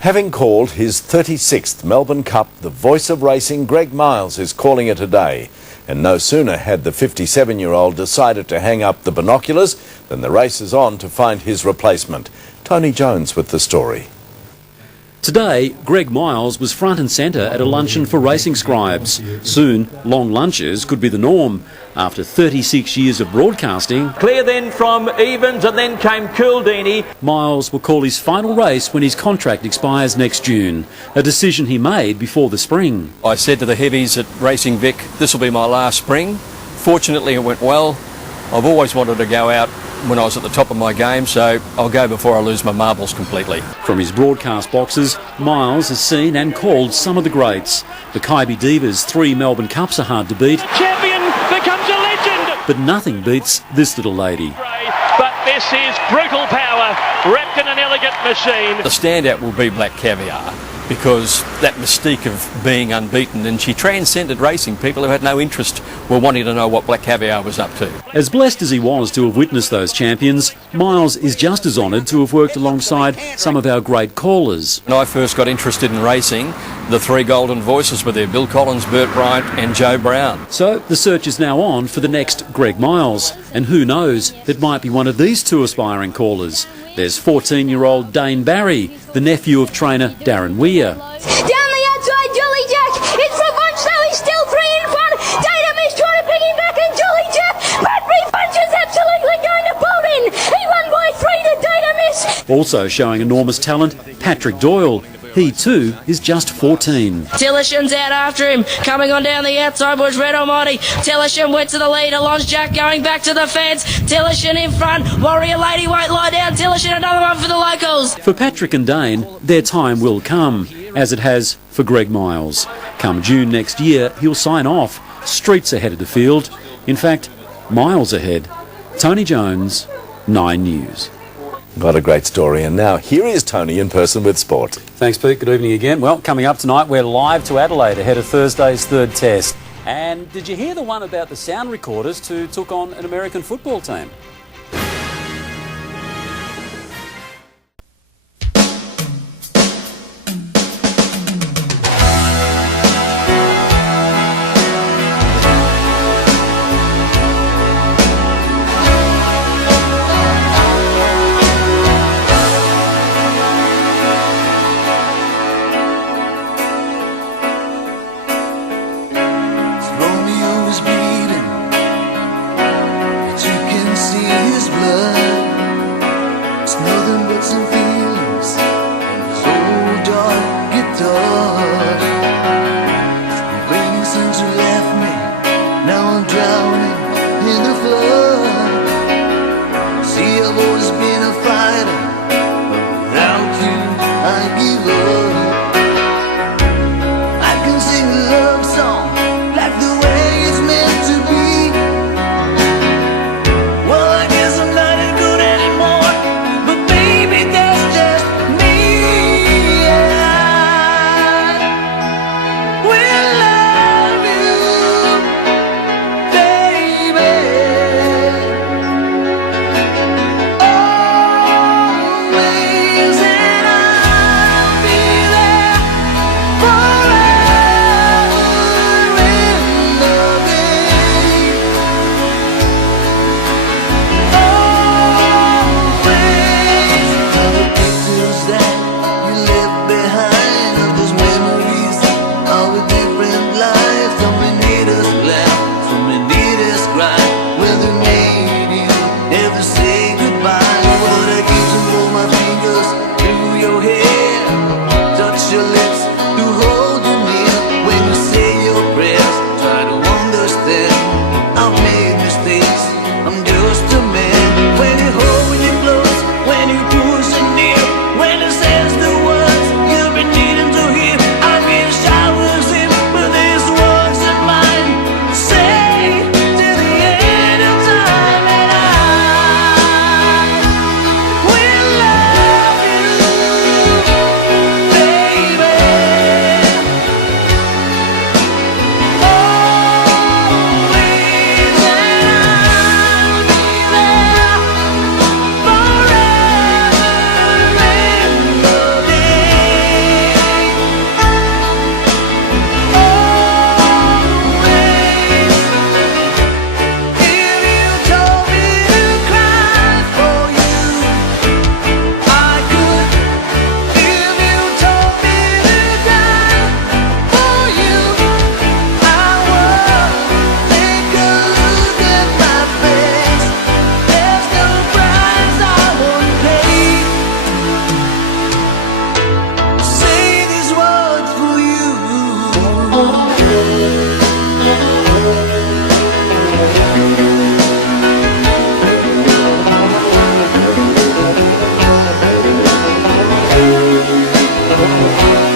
Having called his 36th Melbourne Cup, the voice of racing, Greg Miles, is calling it a day. And no sooner had the 57-year-old decided to hang up the binoculars than the race is on to find his replacement. Tony Jones with the story. Today, Greg Miles was front and centre at a luncheon for racing scribes. Soon, long lunches could be the norm. After 36 years of broadcasting, clear then from Evans and then came Kildini. Miles will call his final race when his contract expires next June, a decision he made before the spring. I said to the heavies at Racing Vic, this will be my last spring. Fortunately, it went well. I've always wanted to go out when I was at the top of my game, so I'll go before I lose my marbles completely. From his broadcast boxes, Miles has seen and called some of the greats. The Kaibi Divas' 3 Melbourne Cups are hard to beat. Champion becomes a legend. But nothing beats this little lady. But this is brutal power, wrapped in an elegant machine. The standout will be Black Caviar, because that mystique of being unbeaten, and she transcended racing. People who had no interest were wanting to know what Black Caviar was up to. As blessed as he was to have witnessed those champions, Miles is just as honoured to have worked alongside some of our great callers. When I first got interested in racing, the 3 golden voices were there: Bill Collins, Bert Bryant and Joe Brown. So the search is now on for the next Greg Miles, and who knows, it might be one of these 2 aspiring callers. There's 14-year-old Dane Barry, the nephew of trainer Darren Weir. Down the outside, Jolly Jack. It's the bunch, though. He's still 3 in front. Tatum is trying to pick him back, and Jolly Jack. Battery Bunch is absolutely going to bolt in. He won by 3 to Tatum. Also showing enormous talent, Patrick Doyle. He too is just 14. Tillisham's out after him. Coming on down the outside was Red Almighty. Tillisham went to the lead. Alon's Jack going back to the fence. Tillisham in front. Warrior Lady won't lie down. Tillisham another one for the locals. For Patrick and Dane, their time will come, as it has for Greg Miles. Come June next year, he'll sign off. Streets ahead of the field. In fact, miles ahead. Tony Jones, 9 News. What a great story. And now here is Tony in person with sport. Thanks, Pete. Good evening again. Well, coming up tonight, we're live to Adelaide ahead of Thursday's 3rd test. And did you hear the one about the sound recorders who took on an American football team? Well,